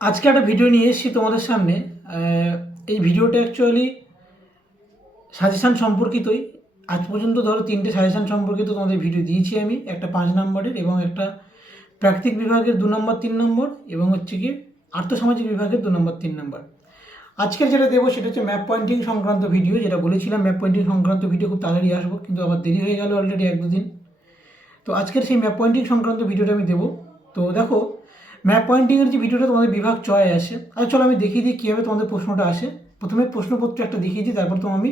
আজকে একটা ভিডিও নিয়ে এসেছি তোমাদের সামনে। এই ভিডিওটা অ্যাকচুয়ালি সাজেশান সম্পর্কিতই। আজ পর্যন্ত ধরো তিনটে সাজেশান সম্পর্কিত তোমাদের ভিডিও দিয়েছি আমি। একটা পাঁচ নম্বরের এবং একটা প্রাকৃতিক বিভাগের দু নম্বর, তিন নম্বর এবং হচ্ছে কি আর্থসামাজিক বিভাগের দু নম্বর, তিন নম্বর। আজকের যেটা দেবো সেটা হচ্ছে ম্যাপ পয়েন্টিং সংক্রান্ত ভিডিও যেটা বলেছিলাম ম্যাপ পয়েন্টিং সংক্রান্ত ভিডিও খুব তাড়াতাড়ি আসব, কিন্তু আবার দেরি হয়ে গেল অলরেডি এক দুদিন। তো আজকের সেই ম্যাপ পয়েন্টিং সংক্রান্ত ভিডিওটা আমি দেবো। তো দেখো ম্যাপ পয়েন্টিংয়ের যে ভিডিওটা তোমাদের বিভাগ চয়ে আসে, আর চলো আমি দেখিয়ে দিই কীভাবে তোমাদের প্রশ্নটা আসে। প্রথমে প্রশ্নপত্র একটা দেখিয়ে দিই, তারপর তো আমি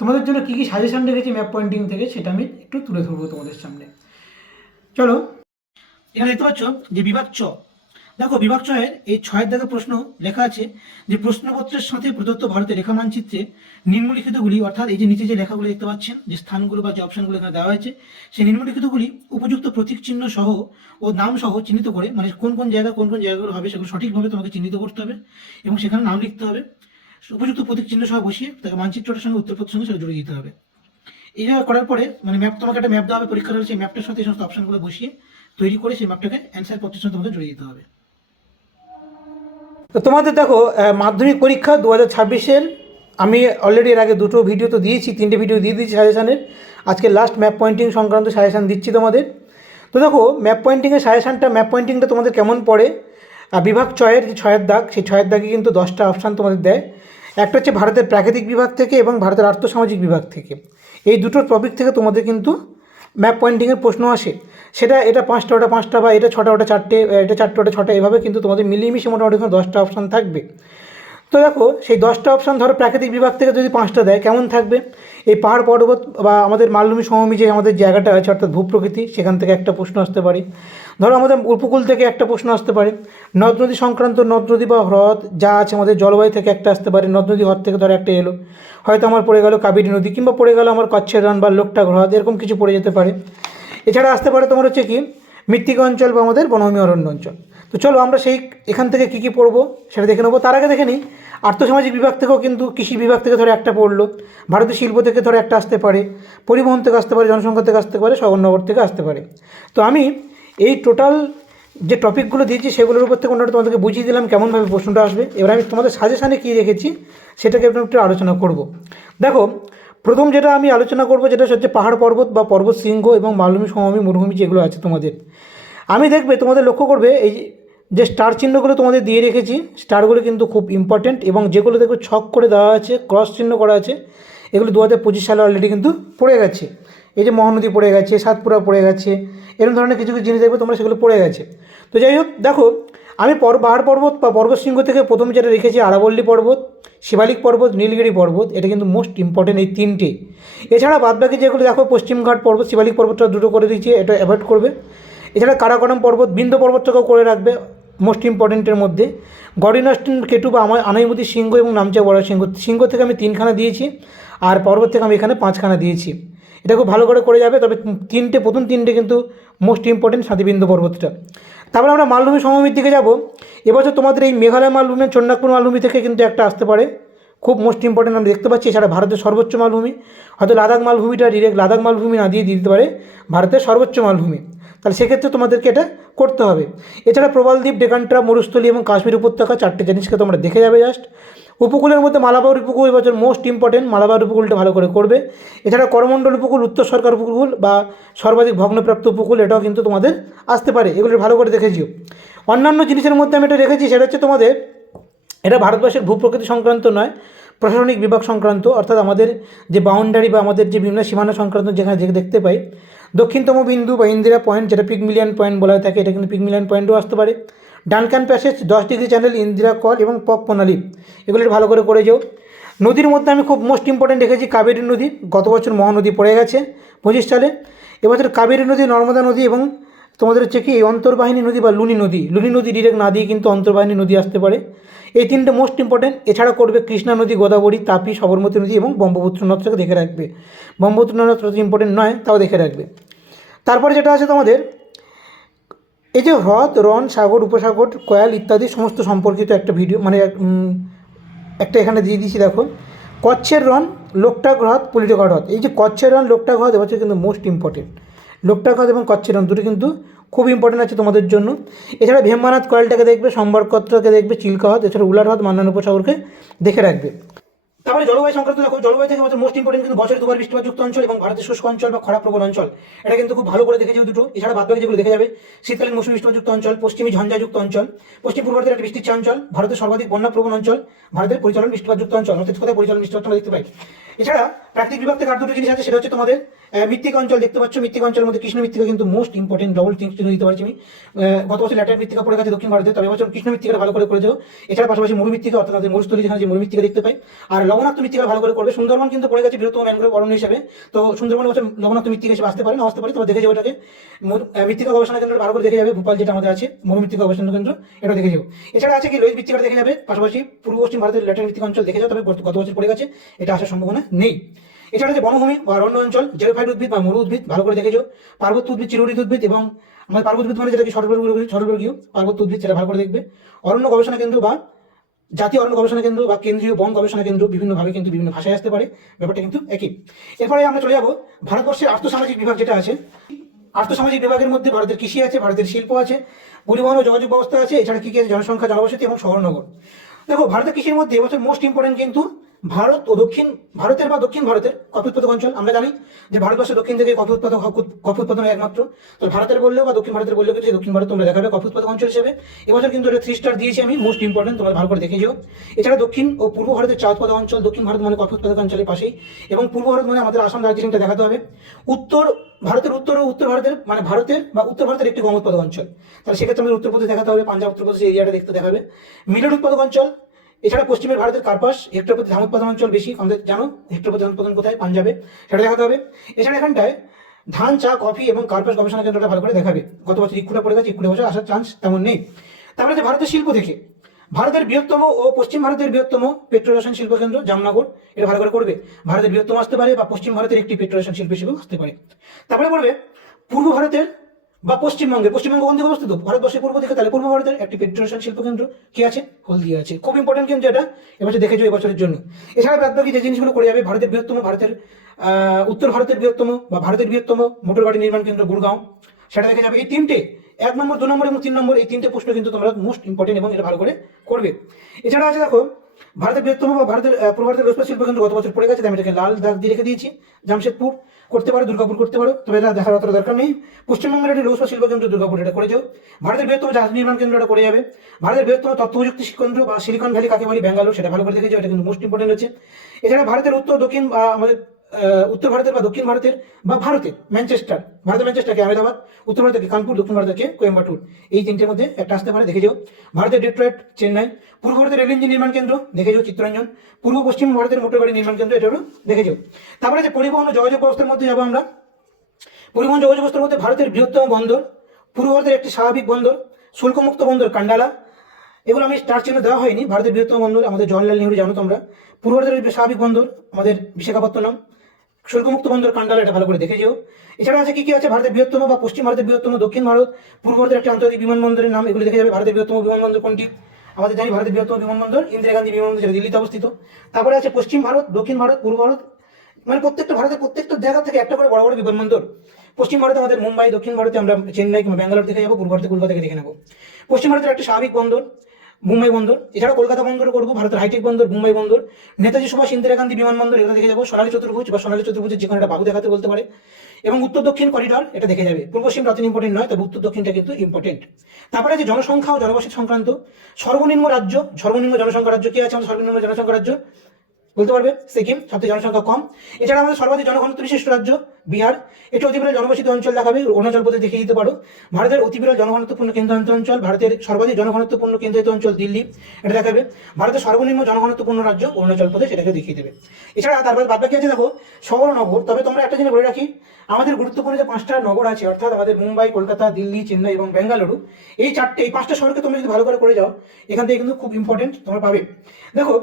তোমাদের জন্য কী কী সাজেশন রেখেছি ম্যাপ পয়েন্টিং থেকে, সেটা আমি একটু তুলে ধরবো তোমাদের সামনে। চলো, এখানে দেখতে পাচ্ছ যে বিভাগ চ দেখো, বিভাগ ছয়ের এই ছয়ের দাগে প্রশ্ন লেখা আছে যে প্রশ্নপত্রের সাথে প্রদত্ত ভারতের রেখা মানচিত্রে নিম্নলিখিতগুলি, অর্থাৎ এই যে নিচে যে লেখাগুলো দেখতে পাচ্ছেন, যে স্থানগুলো বা যে অপশনগুলো এখানে দেওয়া হয়েছে, সেই নিম্নলিখিতগুলি উপযুক্ত প্রতীক চিহ্ন সহ ও নাম সহ চিহ্নিত করে মানে কোন কোন জায়গা, কোন কোন জায়গাগুলো হবে সেগুলো সঠিকভাবে তোমাকে চিহ্নিত করতে হবে এবং সেখানে নাম লিখতে হবে। উপযুক্ত প্রতীক চিহ্ন সহ বসিয়ে তাকে মানচিত্রটার সঙ্গে উত্তরপত্রের সঙ্গে সেটা জুড়ে দিতে হবে। এইভাবে করার পরে মানে ম্যাপ তোমাকে একটা ম্যাপ দেওয়া হবে পরীক্ষা হলে সেই ম্যাপটার সাথে এই সমস্ত অপশনগুলো বসিয়ে তৈরি করে সেই ম্যাপটাকে অ্যান্সার পত্রের সঙ্গে তোমাকে জুড়ে দিতে হবে। তো তোমাদের দেখো মাধ্যমিক পরীক্ষা দু হাজার ছাব্বিশের, আমি অলরেডি এর আগে দুটো ভিডিও তো দিয়েছি, তিনটে ভিডিও দিয়ে দিয়েছি সাজেশানের। আজকে লাস্ট ম্যাপ পয়েন্টিং সংক্রান্ত সাজেশান দিচ্ছি তোমাদের। তো দেখো ম্যাপ পয়েন্টিংয়ের সাজেশানটা ম্যাপ পয়েন্টিংটা তোমাদের কেমন পড়ে? বিভাগ ছয়ের যে ছয়ের দাগ, সেই ছয়ের দাগে কিন্তু দশটা অপশান তোমাদের দেয়। একটা হচ্ছে ভারতের প্রাকৃতিক বিভাগ থেকে এবং ভারতের আর্থসামাজিক বিভাগ থেকে। এই দুটোর টপিক থেকে তোমাদের কিন্তু ম্যাপ পয়েন্টিংয়ের প্রশ্ন আসে, সেটা এটা পাঁচটা ওটা পাঁচটা বা এটা ছটা ওটা চারটে এটা চারটে ওটা ছটা, এভাবে কিন্তু তোমাদের মিলিয়ে মোটামুটি এখানে দশটা অপশান থাকবে। তো দেখো, সেই দশটা অপশান ধরো প্রাকৃতিক বিভাগ থেকে যদি পাঁচটা দেয়, কেমন থাকবে? এই পাহাড় পর্বত বা আমাদের মালভূমি সমভূমি যে আমাদের জায়গাটা আছে, অর্থাৎ ভূপ্রকৃতি, সেখান থেকে একটা প্রশ্ন আসতে পারে। ধরো আমাদের উপকূল থেকে একটা প্রশ্ন আসতে পারে। নদ নদী সংক্রান্ত নদ নদী বা হ্রদ যা আছে আমাদের জলবায়ু থেকে একটা আসতে পারে নদ নদী হ্রদ থেকে ধরো একটা এলো। হয়তো আমার পড়ে গেল কাবেরী নদী কিংবা পড়ে গেল আমার কচ্ছের রান বা লোকটাক হ্রদ, এরকম কিছু পড়ে যেতে পারে। এছাড়া আসতে পারে তোমার হচ্ছে কি? মৃত্তিকা অঞ্চল বা আমাদের বনভূমি অরণ্য অঞ্চল। তো চলো আমরা সেই এখান থেকে কী কী পড়ব সেটা দেখে নেব। তার আগে দেখে নিই, আর্থসামাজিক বিভাগ থেকেও কিন্তু কৃষি বিভাগ থেকে ধরো একটা পড়ল। ভারতীয় শিল্প থেকে ধরো একটা আসতে পারে, পরিবহন থেকে আসতে পারে, জনসংখ্যা থেকে আসতে পারে শহরনগর থেকে আসতে পারে। তো আমি এই টোটাল যে টপিকগুলো দিয়েছি সেগুলোর উপর থেকে অন্যটা তোমাদেরকে বুঝিয়ে দিলাম কেমনভাবে প্রশ্নটা আসবে। এবার আমি তোমাদের সাজেশানে কী রেখেছি সেটাকে একটু একটু আলোচনা করব। দেখো, প্রথম যেটা আমি আলোচনা করব যেটা হচ্ছে পাহাড় পর্বত বা পর্বত শৃঙ্গ এবং মালভূমি, সমভূমি, মরুভূমি যেগুলো আছে তোমাদের। আমি দেখবে তোমাদের লক্ষ্য করবে এই যে স্টার চিহ্নগুলো তোমাদের দিয়ে রেখেছি স্টারগুলো কিন্তু খুব ইম্পর্টেন্ট এবং যেগুলো দেখবে ছক করে দেওয়া আছে ক্রস চিহ্ন করা আছে, এগুলো দু হাজার পঁচিশ সালে অলরেডি কিন্তু পড়ে গেছে। এই যে মহানদী পড়ে গেছে, সাতপুরা পড়ে গেছে এরকম ধরনের কিছু কিছু জিনিস দেখবে তোমরা সেগুলো পড়ে গেছে। তো যাই হোক, দেখো, আমি পর পাহাড় পর্বত বা পর্বত শৃঙ্গ থেকে প্রথম যেটা রেখেছি, আরাবল্লী পর্বত, শিবালিক পর্বত, নীলগিরি পর্বত, এটা কিন্তু মোস্ট ইম্পর্টেন্ট এই তিনটে। এছাড়া বাদবাকি যেগুলো দেখো, পশ্চিমঘাট পর্বত, শিবালিক পর্বতটা দুটো করে দিয়েছি, এটা অ্যাভয়েড করবে। এছাড়া কারাকরম পর্বত বিন্দ পর্বতটাকেও করে রাখবে মোস্ট ইম্পর্টেন্টের মধ্যে। গডিনাস্টিন কেটু বা আমার আনাইমতি সিংহ এবং নামচা বড় সিংহ সিংহ থেকে আমি তিনখানা দিয়েছি, আর পর্বত থেকে আমি এখানে পাঁচখানা দিয়েছি। এটা খুব ভালো করে করে যাবে, তবে তিনটে, প্রথম তিনটে কিন্তু মোস্ট ইম্পর্টেন্ট সাথীবিন্দু পর্বতটা। তারপরে আমরা মালভূমি সমভূমির দিকে যাব। এবছর তোমাদের এই মেঘালয় মালভূমি চন্নাগপুর মালভূমি থেকে কিন্তু একটা আসতে পারে। খুব মোস্ট ইম্পর্টেন্ট আমরা দেখতে পাচ্ছি, এছাড়া ভারতের সর্বোচ্চ মালভূমি। হয়তো লাদাখ মালভূমিটা ডিরেক্ট লাদাখ মালভূমি না দিয়ে দিতে পারে, ভারতের সর্বোচ্চ মালভূমি। তাহলে সেক্ষেত্রে তোমাদেরকে এটা করতে হবে। এছাড়া প্রবালদ্বীপ, ডেকান্ট্রা, মরুস্থলী এবং কাশ্মীর উপত্যকা চারটে জিনিসকে তোমরা দেখে যাবে জাস্ট উপকূলের মধ্যে মালাবার উপকূল এবছর মোস্ট ইম্পর্টেন্ট মালাবার উপকূলটা ভালো করে করবে। এছাড়া করমণ্ডল উপকূল, উত্তর সরকার উপকূল বা সর্বাধিক ভগ্নপ্রাপ্ত উপকূল, এটাও কিন্তু তোমাদের আসতে পারে। এগুলো ভালো করে দেখেছিও অন্যান্য জিনিসের মধ্যে আমি এটা রেখেছি, সেটা হচ্ছে তোমাদের, এটা ভারতবর্ষের ভূপ্রকৃতি সংক্রান্ত নয়, প্রশাসনিক বিভাগ সংক্রান্ত, অর্থাৎ আমাদের যে বাউন্ডারি বা আমাদের যে বিভিন্ন সীমানা সংক্রান্ত যেখানে দেখতে পাই, দক্ষিণতম বিন্দু বা ইন্দিরা পয়েন্ট যেটা পিগমিলিয়ান পয়েন্ট বলা হয়ে থাকে এটা কিন্তু পিগমিলিয়ান পয়েন্টও আসতে পারে। ডানকান প্যাসেজ, দশ ডিগ্রি চ্যানেল, ইন্দিরা কল এবং পক প্রণালী। এগুলো ভালো করে করে যাও। নদীর মধ্যে আমি খুব মোস্ট ইম্পর্টেন্ট রেখেছি কাবেরী নদী। গত বছর মহানদী পড়ে গেছে পঁচিশ সালে। এবছর কাবেরী নদী, নর্মদা নদী এবং তোমাদের হচ্ছে কি এই অন্তর্বাহিনী নদী বা লুনি নদী। লুনি নদী ডিরেক্ট না দিয়ে কিন্তু অন্তর্বাহিনী নদী আসতে পারে। এই তিনটে মোস্ট ইম্পর্টেন্ট এছাড়া করবে কৃষ্ণা নদী, গোদাবরী, তাপি, সবরমতী নদী এবং ব্রহ্মপুত্র নদটাকে দেখে রাখবে। ব্রহ্মপুত্র নদ ইম্পর্টেন্ট নয়, তাও দেখে রাখবে। তারপরে যেটা আছে তোমাদের এই যে হ্রদ রন সাগর, উপসাগর, কয়াল ইত্যাদি সমস্ত সম্পর্কিত একটা ভিডিও মানে একটা এখানে দিয়ে দিয়েছি, দেখো। কচ্ছের রন লোকটাক হ্রদ পলিটকা হ্রদ। এই যে কচ্ছের রন লোকটাক হ্রদ, এবছর কিন্তু মোস্ট ইম্পর্টেন্ট লোকটাক হ্রদ এবং কচ্ছের রন দুটো কিন্তু খুব ইম্পর্টেন্ট আছে তোমাদের জন্য। এছাড়া ভেম্বানাথ কয়েলটাকে দেখবে, সম্বরকত্রকে দেখবে, চিল্কা হ্রদ, এছাড়া উলার হ্রদ, মান্নান উপসাগরকে দেখে রাখবে। তারপরে জলবায়ু সংক্রান্ত দেখো, জলবায়ু থেকে আমাদের মোস্ট ইম্পর্টেন্ট কিন্তু বছরে দুবার বৃষ্টিপাতযুক্ত অঞ্চল এবং ভারতের শুষ্ক অঞ্চল বা খরা প্রবণ অঞ্চল। এটা কিন্তু খুব ভালো করে দেখে যাবে দুটো। এছাড়া বাদবাকি যেগুলো দেখে যাবে, শীতকালীন মৌসুমী বৃষ্টিপাতযুক্ত অঞ্চল, পশ্চিমী ঝঞ্ঝাযুক্ত অঞ্চল, পশ্চিম পূর্ব একটা বৃষ্টির অঞ্চল ভারতের সর্বাধিক বন্যা প্রবণ অঞ্চল, ভারতের পরিচালন বৃষ্টিপাতযুক্ত অঞ্চল অর্থাৎ কোথায় পরিচালন বৃষ্টিপাত আমরা দেখতে পাই। এছাড়া প্রাকৃতিক বিভাগ থেকে আর দুটো জিনিস আছে, সেটা হচ্ছে তোমাদের মৃত্তিকা অঞ্চল দেখতে পাচ্ছ মৃত্তিকা অঞ্চলের মধ্যে কৃষ্ণ মৃত্তিকা কিন্তু মোস্ট ইম্পর্টেন্ট ডবল চিহ্ন দিতে পারছি আমি। গত বছর ল্যাটার মৃত্তিকা পড়ে গেছে দক্ষিণ ভারতে তবে বছর কৃষ্ণ মৃত্তিকা ভালো করে করে দেবো এছাড়া পাশাপাশি মরু মৃত্তিকা অর্থাৎ মরুস্থলী যেখানে যে মরু মৃত্তিকা দেখতে পাই। আর লবণাক্ত মৃত্তিকা ভালো করে করবে। সুন্দরবন কিন্তু পড়ে গেছে বৃহত্তম ম্যানগ্রোভ অরণ্য হিসেবে। তো সুন্দরবন বছর লবণাক্ত মৃত্তিকা হিসেবে আসতে পারে না আসতে পারে তবে দেখে যাব আহ, মৃত্তিকা গবেষণা কেন্দ্র ভালো করে দেখে যাবে ভোপাল যেটা আমাদের আছে মরু মৃত্তিকা গবেষণা কেন্দ্র এটা দেখে যাব এছাড়া আছে কি লোহিত মৃত্তিকা দেখে যাবে পাশাপাশি পূর্ব পশ্চিম ভারতের ল্যাটার মৃত্তিকা অঞ্চল দেখে যাও তবে গত বছর পড়ে গেছে এটা আসার সম্ভাবনা নেই। এছাড়া যে বনভূমি বা অরণ্য অঞ্চল জেরোফাইট উদ্ভিদ বা মরু উদ্ভিদ, ভালো করে দেখেছ। পার্বত্য উদ্ভিদ চিরুরিত উদ্ভিদ এবং আমাদের পার্বত্য উদ্ভিদ মানে যেটা কি সর্ববর্গীয় সর্ববর্গীয় পার্বত্য উদ্ভিদ সেটা ভালো করে দেখবে। অরণ্য গবেষণা কেন্দ্র বা জাতীয় অরণ্য গবেষণা কেন্দ্র বা কেন্দ্রীয় বন গবেষণা কেন্দ্র বিভিন্নভাবে কিন্তু বিভিন্ন ভাষায় আসতে পারে, ব্যাপারটা কিন্তু একই। এরপরে আমরা চলে যাব ভারতবর্ষের আর্থসামাজিক বিভাগ যেটা আছে। আর্থসামাজিক বিভাগের মধ্যে ভারতের কৃষি আছে, ভারতের শিল্প আছে, পরিবহন ও যোগাযোগ ব্যবস্থা আছে, এছাড়া কি কি আছে? জনসংখ্যা জনবসতি এবং শহরনগর। দেখো, ভারতের কৃষির মধ্যে এবছর মোস্ট ইম্পর্টেন্ট কিন্তু ভারত ও দক্ষিণ, ভারতের বা দক্ষিণ ভারতের কফি উৎপাদক অঞ্চল। আমরা জানি যে ভারতবর্ষের দক্ষিণ থেকে কফি উৎপাদক কফি উৎপাদন হয় একমাত্র। তো ভারতের বললেও বা দক্ষিণ ভারতের বললেও কিন্তু দক্ষিণ ভারত তোমরা দেখাবে কফি উৎপাদক অঞ্চল হিসেবে। এবছর কিন্তু এটা থ্রি স্টার দিয়েছি আমি মোস্ট ইম্পর্টেন্ট তোমরা ভালো করে দেখে যেও। এছাড়া দক্ষিণ ও পূর্ব ভারতের চা উৎপাদক অঞ্চল, দক্ষিণ ভারত মানে কফি উৎপাদক অঞ্চলের পাশেই। এবং পূর্ব ভারত মানে আমাদের আসাম দার্জিলিংটা দেখাতে হবে। উত্তর ভারতের উত্তর ও উত্তর ভারতের মানে ভারতের বা উত্তর ভারতের একটি গম উৎপাদক অঞ্চল। তাহলে সেক্ষেত্রে আমাদের উত্তরপ্রদেশ দেখাতে হবে, পাঞ্জাব, উত্তরপ্রদেশ এরিয়াটা দেখতে দেখাবে। মিলেট উৎপাদক অঞ্চল এছাড়া পশ্চিমের ভারতের কার্পাস হেক্টর প্রতি ধান উৎপাদন অঞ্চল বেশি আমাদের জানো? হেক্টর প্রতি ধান উৎপাদন কোথায়? পাঞ্জাবে। সেটা দেখাতে হবে। এছাড়া এখানটায় ধান, চা, কফি এবং কার্পাস গবেষণা কেন্দ্রটা ভালো করে দেখাবে। গত বছর ইকুটা পড়ে গেছে ইকুটা বছর আসার চান্স তেমন নেই। তারপরে যে ভারতের শিল্প থেকে। ভারতের বৃহত্তম ও পশ্চিম ভারতের বৃহত্তম পেট্রোলেশন শিল্প কেন্দ্র জামনগর। এটা ভালো করে করবে। ভারতের বৃহত্তম আসতে পারে বা পশ্চিম ভারতের একটি পেট্রোলেশন শিল্প হিসেবে আসতে পারে। তারপরে বলবে, পূর্ব ভারতের বা পশ্চিমবঙ্গে, পশ্চিমবঙ্গ কোন দিকে অবস্থিত? ভারতবর্ষের পূর্ব দিকে, তাহলে পূর্ব ভারতের একটি পেট্রোলেশন শিল্প কেন্দ্র কি আছে? হলদিয়া আছে। খুব ইম্পর্টেন্ট কিন্তু এটা। এবছর দেখেছ এবছরের জন্য। এছাড়া বাদ বাকি যে জিনিসগুলো করে যাবে? ভারতের বৃহত্তম ভারতের উত্তর ভারতের বৃহত্তম বা ভারতের বৃহত্তম মোটর গাড়ি নির্মাণ কেন্দ্র গুরগাঁও। সেটা দেখে যাবে। এই তিনটে, এক নম্বর, দু নম্বর এবং তিন নম্বর, এই তিনটে প্রশ্ন কিন্তু তোমরা মোস্ট ইম্পর্টেন্ট এবং এটা ভালো করে করবে। এছাড়া আছে দেখো ভারতের বৃহত্তম বা ভারতের আহ, পূর্ব শিল্প কেন্দ্র গত বছর পড়ে গেছে আমি এটাকে লাল দাগ দিয়ে রেখে দিয়েছি। জামশেদপুর করতে পারো দুর্গাপুর করতে পারো তবে এটা দেখার অতটা দরকার নেই। পশ্চিমবঙ্গের একটি লোসপা শিল্প কেন্দ্র দুর্গাপুর এটা করে যাও। ভারতের বৃহত্তম জাহাজ নির্মাণ কেন্দ্র এটা করে যাবে। ভারতের বৃহত্তম তথ্য প্রযুক্তি কেন্দ্র বা সিলিকন ভ্যালি কাকে বলি ব্যাঙ্গালোর সেটা ভালো করে দেখে যাও এটা কিন্তু মোস্ট ইম্পর্টেন্ট হচ্ছে। এছাড়া ভারতের উত্তর দক্ষিণ বা আমাদের উত্তর ভারতের বা দক্ষিণ ভারতের বা ভারতের ম্যানচেস্টার, ভারতের ম্যানচেস্টারকে আহমেদাবাদ, উত্তর ভারতের কানপুর, দক্ষিণ ভারতের কোয়েম্বাটুর। এই তিনটের মধ্যে একটা আসতে পারে, দেখে যাও। ভারতের ডেট্রয়েট, চেন্নাই। পূর্ব ভারতের রেল ইঞ্জিন নির্মাণ কেন্দ্র, দেখে যাও চিত্তরঞ্জন। পূর্ব পশ্চিম ভারতের মোটর গাড়ি নির্মাণ কেন্দ্র এটাও দেখে যাও। তারপরে যে পরিবহন ও যোগাযোগ ব্যবস্থার মধ্যে যাব আমরা। পরিবহন যোগাযোগ ব্যবস্থার মধ্যে ভারতের বৃহত্তম বন্দর, পূর্ব ভারতের একটি স্বাভাবিক বন্দর, শুল্কমুক্ত বন্দর, কান্ডালা। এগুলো আমি স্টার চিহ্ন দেওয়া হয়নি, ভারতের বৃহত্তম বন্দর, আমাদের জওয়াহরলাল নেহরু জানো তোমরা। পূর্ব ভারতের স্বাভাবিক বন্দর, আমাদের বিশাখাপত্তনম। শুল্কমুক্ত বন্দর কান্ডালা এটা ভালো করে দেখে যেও। এছাড়া আছে কি কি আছে? ভারতের বৃহত্তম বা পশ্চিম ভারতের বৃহত্তম, দক্ষিণ ভারত, পূর্ব ভারতের একটি আন্তর্জাতিক বিমানবন্দরের নাম এগুলো দেখে যাবে। ভারতের বৃহত্তম বিমানবন্দর কোনটি? আমাদের জানি ভারতের বৃহত্তম বিমানবন্দর ইন্দিরা গান্ধী বিমানবন্দর, যেটা দিল্লিতে অবস্থিত। তারপরে আছে পশ্চিম ভারত, দক্ষিণ ভারত, পূর্ব ভারত। মানে প্রত্যেকটা ভারতের প্রত্যেকটা জায়গা থেকে একটা করে বড় বড় বিমানবন্দর। পশ্চিম ভারতে আমাদের মুম্বাই, দক্ষিণ ভারতে আমরা চেন্নাই কিংবা ব্যাঙ্গালোর থেকে যাব, পূর্ব ভারতে কলকাতা থেকে দেখে নেব। পশ্চিম ভারতের একটা স্বাভাবিক বন্দর মুম্বাই বন্দর এছাড়া কলকাতা বন্দর, করব, ভারতের হাইটেক বন্দর, মুম্বাই বন্দর, নেতাজি সুভাষ ইন্দিরা গান্ধী বিমানবন্দর এগুলো দেখে যাব, সোনালী চতুর্ভুজ বা সোনালী চতুর্ভুজের যে কোনো একটা বাবু দেখাতে বলতে পারে। এবং উত্তর দক্ষিণ করিডর এটা দেখে যাবে। পূর্ব পশ্চিম রাতে ইম্পর্টেন্ট নয়, তবে উত্তর দক্ষিণটা কিন্তু ইম্পর্টেন্ট তারপরে যে জনসংখ্যা ও জনবসতি সংক্রান্ত সর্বনিম্ন রাজ্য, সর্বনিম্ন জনসংখ্যা রাজ্য কি আছে? আমাদের সর্বনিম্ন জনসংখ্যা রাজ্য বলতে পারবে? সিকিম, সবচেয়ে জনসংখ্যা কম। এছাড়া আমাদের সর্বাধিক জনঘনত্ব বিশিষ্ট রাজ্য, বিহার। একটু অতিবিরল জনবসিত অঞ্চল দেখাবে অরুণাচল প্রদেশ দেখিয়ে দিতে পারো। ভারতের অতিবিরল জনঘনত্বপূর্ণ কেন্দ্রান্ত অঞ্চল, ভারতের সর্বাধিক জনঘনত্বপূর্ণ কেন্দ্রিত অঞ্চল দিল্লি। এটা দেখাবে। ভারতের সর্বনিম্ন জনঘনত্বপূর্ণ রাজ্য অরুণাচল প্রদেশ, এটাকে দেখিয়ে দেবে। এছাড়া তারপর বাদ বাকি আছে দেখো, শহর নগর। তবে তোমরা একটা জিনিস বলে রাখি, আমাদের গুরুত্বপূর্ণ যে পাঁচটা নগর আছে, অর্থাৎ আমাদের মুম্বাই, কলকাতা, দিল্লি, চেন্নাই এবং বেঙ্গালুরু, এই চারটে, এই পাঁচটা শহরকে তোমরা যদি ভালো করে করে যাও, এখান থেকে কিন্তু খুব ইম্পর্টেন্ট তোমরা পাবে। দেখো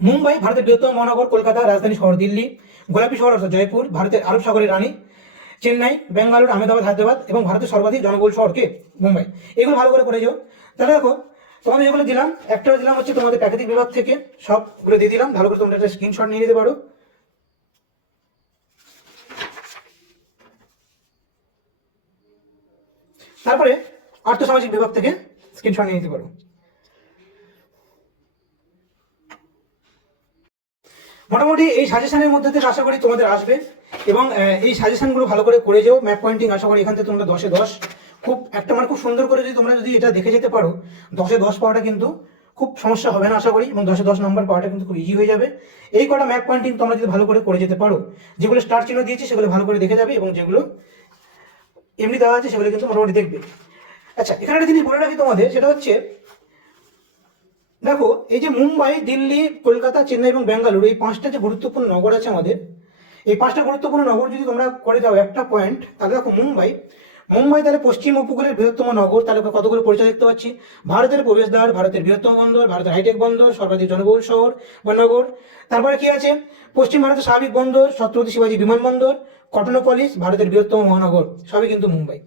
মুম্বাই, ভারতের বৃহত্তম মহানগর, কলকাতা, রাজধানী শহর দিল্লি, গোলাপি শহর অর্থাৎ জয়পুর, ভারতের আরব সাগরের রানী, চেন্নাই, বেঙ্গালুরু, আহমেদাবাদ, হায়দ্রাবাদ এবং ভারতের সর্বাধিক জনবহুল শহর কে মুম্বাই। এগুলো ভালো করে করে যাও। তাহলে দেখো, তোমাদের যেগুলো দিলাম, একটা দিলাম হচ্ছে তোমাদের প্রাকৃতিক বিভাগ থেকে, সবগুলো দিয়ে দিলাম। ভালো করে তোমরা একটা স্ক্রিনশট নিয়ে নিতে পারো। তারপরে আর্থসামাজিক বিভাগ থেকে স্ক্রিনশট নিয়ে নিতে পারো। মোটামুটি এই সাজেশনের মধ্যে থেকে আশা করি তোমাদের আসবে। এবং এই সাজেশনগুলো ভালো করে করে যাও। ম্যাপ পয়েন্টিং আশা করি এখান থেকে তোমরা দশে দশ। খুব একটা মানে খুব সুন্দর করে যদি তোমরা যদি এটা দেখে যেতে পারো, দশে দশ পাওয়াটা কিন্তু খুব সমস্যা হবে না আশা করি। এবং দশে দশ নম্বর পাওয়াটা কিন্তু খুব ইজি হয়ে যাবে। এই কটা ম্যাপ পয়েন্টিং তোমরা যদি ভালো করে করে যেতে পারো, যেগুলো স্টার চিহ্ন দিয়েছি সেগুলো ভালো করে দেখে যাবে এবং যেগুলো এমনি দেওয়া আছে সেগুলো কিন্তু মোটামুটি দেখবে। আচ্ছা এখানে একটা জিনিস বলে রাখি তোমাদের, সেটা হচ্ছে দেখো, এই যে মুম্বাই, দিল্লি, কলকাতা, চেন্নাই এবং বেঙ্গালুরু এই পাঁচটা যে গুরুত্বপূর্ণ নগর আছে আমাদের, এই পাঁচটা গুরুত্বপূর্ণ নগর যদি তোমরা করে দাও একটা পয়েন্ট তাহলে দেখো মুম্বাই। মুম্বাই তাহলে পশ্চিম উপকূলের বৃহত্তম নগর, তাহলে কতগুলো পরিচয় দেখতে পাচ্ছি? ভারতের প্রবেশদ্বার, ভারতের বৃহত্তম বন্দর, ভারতের হাইটেক বন্দর, সর্বাধিক জনবহুল শহর বা নগর। তারপরে কি আছে? পশ্চিম ভারতের স্বাভাবিক বন্দর, ছত্রপতি শিবাজী বিমানবন্দর কটনোপলিস ভারতের বৃহত্তম মহানগর, সবই কিন্তু মুম্বাই।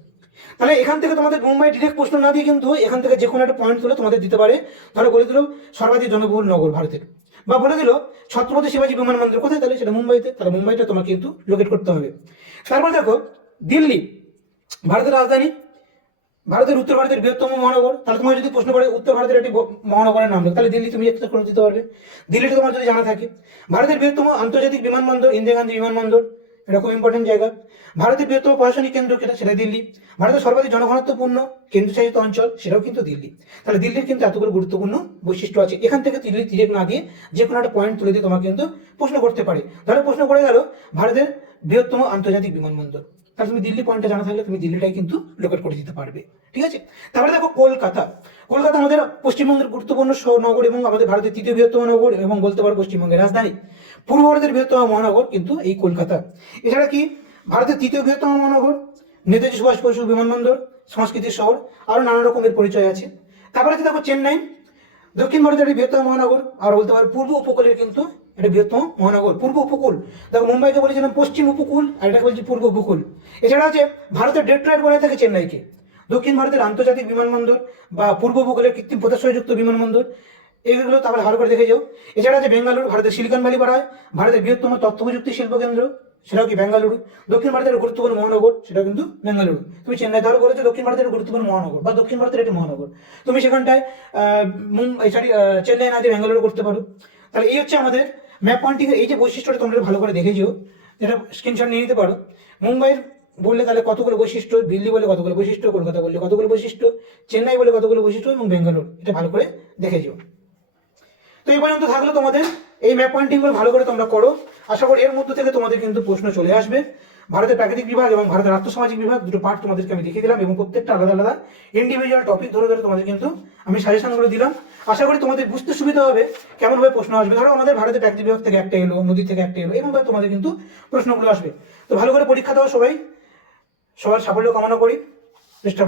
তাহলে এখান থেকে তোমাদের মুম্বাই ডিরেক্ট প্রশ্ন না দিয়ে কিন্তু এখান থেকে যে কোনো একটা পয়েন্ট তুলে তোমাদের দিতে পারে। ধরো বলে দিল সর্বাধিক জনবহুল নগর ভারতের। বা বলে দিল ছত্রপতি শিবাজী বিমানবন্দর কোথায়? তাহলে সেটা মুম্বাইতে। তাহলে মুম্বাইটা তোমাকে কিন্তু লোকেট করতে হবে। তারপর দেখো, দিল্লি, ভারতের রাজধানী, ভারতের উত্তর ভারতের বৃহত্তম মহানগর। তাহলে তোমার যদি প্রশ্ন করে, উত্তর ভারতের একটি মহানগরের নাম তাহলে দিল্লি তুমি একটা করে দিতে পারবে। দিল্লিটা তোমার যদি জানা থাকে, ভারতের বৃহত্তম আন্তর্জাতিক বিমানবন্দর, ইন্দিরা গান্ধী বিমানবন্দর। খুব ইম্পর্টেন্ট জায়গা। ভারতের বৃহত্তম প্রশাসনিক কেন্দ্র যেটা সেটা দিল্লি। ভারতের সর্বাধিক জনঘনত্বপূর্ণ কেন্দ্রশাসিত অঞ্চল সেটাও কিন্তু দিল্লি। তাহলে দিল্লির কিন্তু এতগুলো গুরুত্বপূর্ণ বৈশিষ্ট্য আছে। এখান থেকে দিল্লি তিরেক না দিয়ে যে কোনো একটা পয়েন্ট তুলে দিয়ে তোমাকে কিন্তু প্রশ্ন করতে পারে। ধরো প্রশ্ন করে গেল ভারতের বৃহত্তম আন্তর্জাতিক বিমানবন্দর। তাহলে তুমি দিল্লি পয়েন্টটা জানা থাকলে তুমি দিল্লিটাই কিন্তু লোকেট করে দিতে পারবে। ঠিক আছে? তারপরে দেখো কলকাতা। কলকাতা আমাদের পশ্চিমবঙ্গের গুরুত্বপূর্ণ নগর এবং আমাদের ভারতের তৃতীয় বৃহত্তম নগর এবং বলতে পারো পশ্চিমবঙ্গের রাজধানী। পূর্ব ভারতের বৃহত্তম মহানগর কিন্তু এই কলকাতা। এছাড়া কি? ভারতের তৃতীয় বৃহত্তম মহানগর, নেতাজি সুভাষ বসু বিমানবন্দর, সংস্কৃতির শহর, আরও নানা রকমের পরিচয় আছে। তারপরে আছে দেখো চেন্নাই। দক্ষিণ ভারতের একটি বৃহত্তম মহানগর, আর বলতে পারো পূর্ব উপকূলের কিন্তু এটা বৃহত্তম মহানগর, পূর্ব উপকূল। দেখো মুম্বাইকে বলেছিলাম পশ্চিম উপকূল, আর এটাকে বলছি পূর্ব উপকূল। এছাড়া আছে ভারতের ডেট্রয়েট বলে থাকে চেন্নাইকে। দক্ষিণ ভারতের আন্তর্জাতিক বিমানবন্দর বা পূর্ব উপকূলের কৃত্রিম প্রত্যাশ্রয়যুক্ত বিমানবন্দর এগুলো তারপরে ভালো করে দেখে যাও। এছাড়া আছে বেঙ্গালুরু, ভারতের সিলিকন ভ্যালি হয় ভারতের বৃহত্তম তথ্য প্রযুক্তি শিল্প কেন্দ্র, সেটাও কি বেঙ্গালুরু? দক্ষিণ ভারতের গুরুত্বপূর্ণ মহানগর, সেটাও কিন্তু বেঙ্গালুরু। তুমি চেন্নাই ধরো করেছ দক্ষিণ ভারতের গুরুত্বপূর্ণ মহানগর, বা দক্ষিণ ভারতের একটি মহানগর। তুমি সেখানটায় মুম্বাই সরি চেন্নাই না যে বেঙ্গালুরু করতে পারো। তাহলে এই হচ্ছে আমাদের ম্যাপ পয়েন্টিং এই যে বৈশিষ্ট্যটা তোমরা ভালো করে দেখেছ এটা স্ক্রিনশট নিয়ে নিতে পারো। মুম্বাইয়ের বললে তাহলে কতগুলো বৈশিষ্ট্য, দিল্লি বলে কতগুলো বৈশিষ্ট্য, কলকাতা বললে কতগুলো বৈশিষ্ট্য, চেন্নাই বলে কতগুলো বৈশিষ্ট্য এবং বেঙ্গালুরু, এটা ভালো করে দেখেছ তো এই পর্যন্ত থাকল তোমাদের। এই ম্যাপ পয়েন্টিংগুলো ভালো করে তোমরা করো। আশা করি এর মধ্যে থেকে তোমাদের কিন্তু প্রশ্ন চলে আসবে। ভারতের প্রাকৃতিক বিভাগ এবং ভারতের আর্থসামাজিক বিভাগ দুটো পার্ট তোমাদেরকে আমি দেখিয়ে দিলাম এবং প্রত্যেকটা আলাদা আলাদা ইন্ডিভিজুয়াল টপিক ধরে ধরে তোমাদের কিন্তু আমি সাজেশনগুলো দিলাম। আশা করি তোমাদের বুঝতে সুবিধা হবে কেমনভাবে প্রশ্ন আসবে। ধরো আমাদের ভারতের প্রাকৃতিক বিভাগ থেকে একটা এলো, নদী থেকে একটা এলো, এরকমভাবে তোমাদের কিন্তু প্রশ্নগুলো আসবে। তো ভালো করে পরীক্ষা দাও সবাই। সবার সাফল্য কামনা করি। বেস্ট